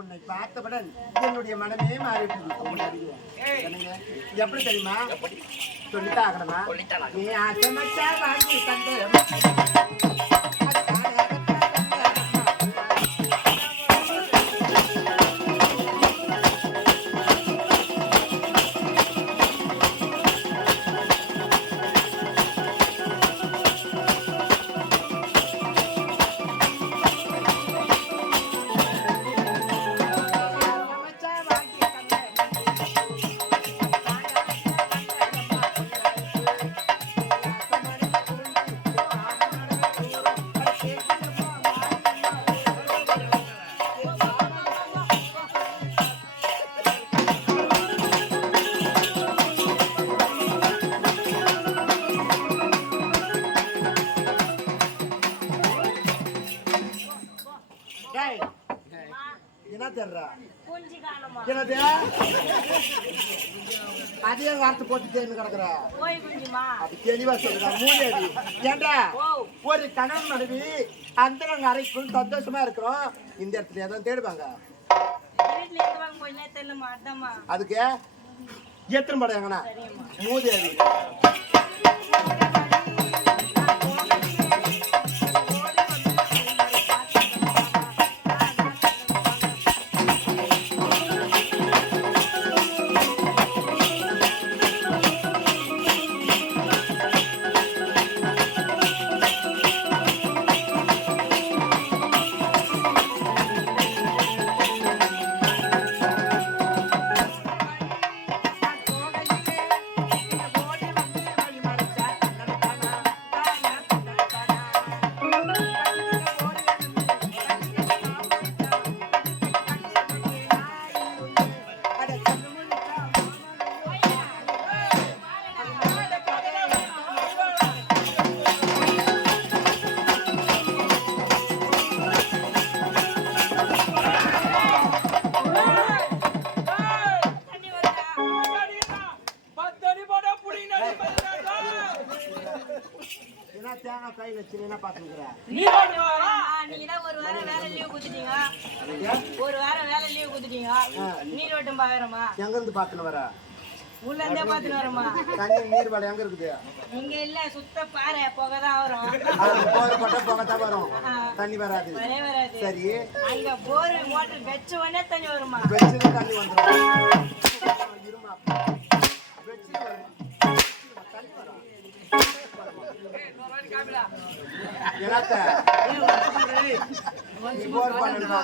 உன்னை பார்த்தவுடன் என்னுடைய மனமே மாறிவிட்டது. எப்படி தெரியுமா? சொல்லித்தான் ஆகணுமா? நீ ஆசமச்சா வாங்கி தந்த அதே வார்த்தை போட்டு கிடக்குற அது தெளிவா சொல்லுங்க. மூலியடி ஏண்டா ஒரு கணவன் மனைவி அந்த அறைக்குள் சந்தோஷமா இருக்கிறோம். இந்த இடத்துல எதாவது தேடுவாங்க. அதுக்கு எத்தனை படம் மூதேவி எங்க இருந்து பாத்துன்னு வர உள்ள இருந்தே பாத்துன்னு வரமா? தண்ணி நீர் வள எங்க இருக்குது? இங்க இல்ல, சுத்த பாறை புகைதான் வரும். போறப்பட்ட புகைதான் வரும், தண்ணி வராது. சரி, அங்க போர் மோட்டர் வெச்ச உடனே தண்ணி வருமா? வெச்சது தண்ணி வந்துரும். இருமா வெச்சு தண்ணி வரும். என்னத்த நீ போர் பண்ணணுமா?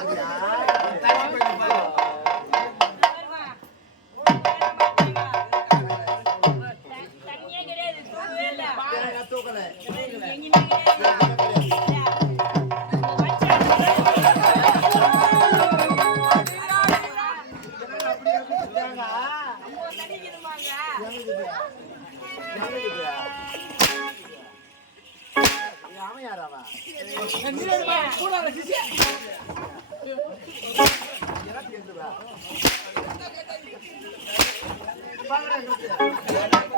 பாருங்க